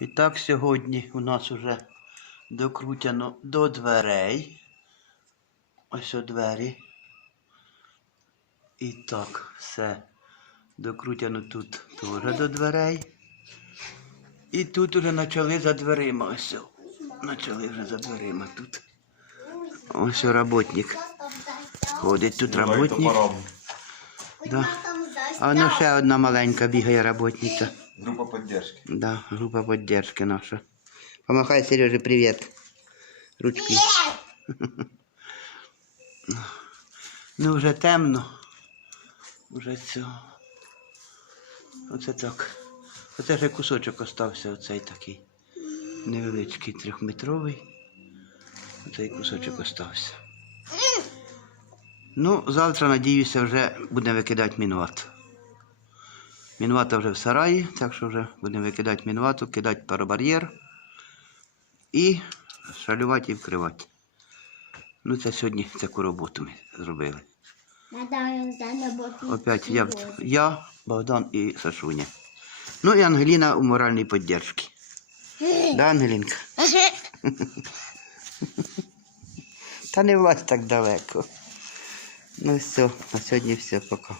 І так сьогодні у нас уже докрутяно до дверей. Ось о двері. І так, все. Докрутяно тут теж до дверей. І тут уже почали за дверима. Ось. Почали вже за дверима тут. Ось о, работник. Ходить тут работник. Да. А ну ще одна маленька бігає работниця. Группа поддержки. Да, группа поддержки наша. Помахай Сереже привет. Ручки. Ну вже темно. Уже все. Оце так. Оце вже кусочок остався, оцей такий. Невеличкий трьохметровий. Оцей кусочок остався. Ну, завтра, надіюся, вже будемо викидати мінват. Мінвата вже в сараї, так що вже будемо викидати мінвату, кидати паробар'єр і шалювати і вкривати. Ну, це сьогодні таку роботу ми зробили. Опять я, я, Богдан і Сашуня. Ну і Ангеліна у моральній підтримці. Да, Ангелінка? Та не влазь так далеко. Ну все, на сьогодні все, пока.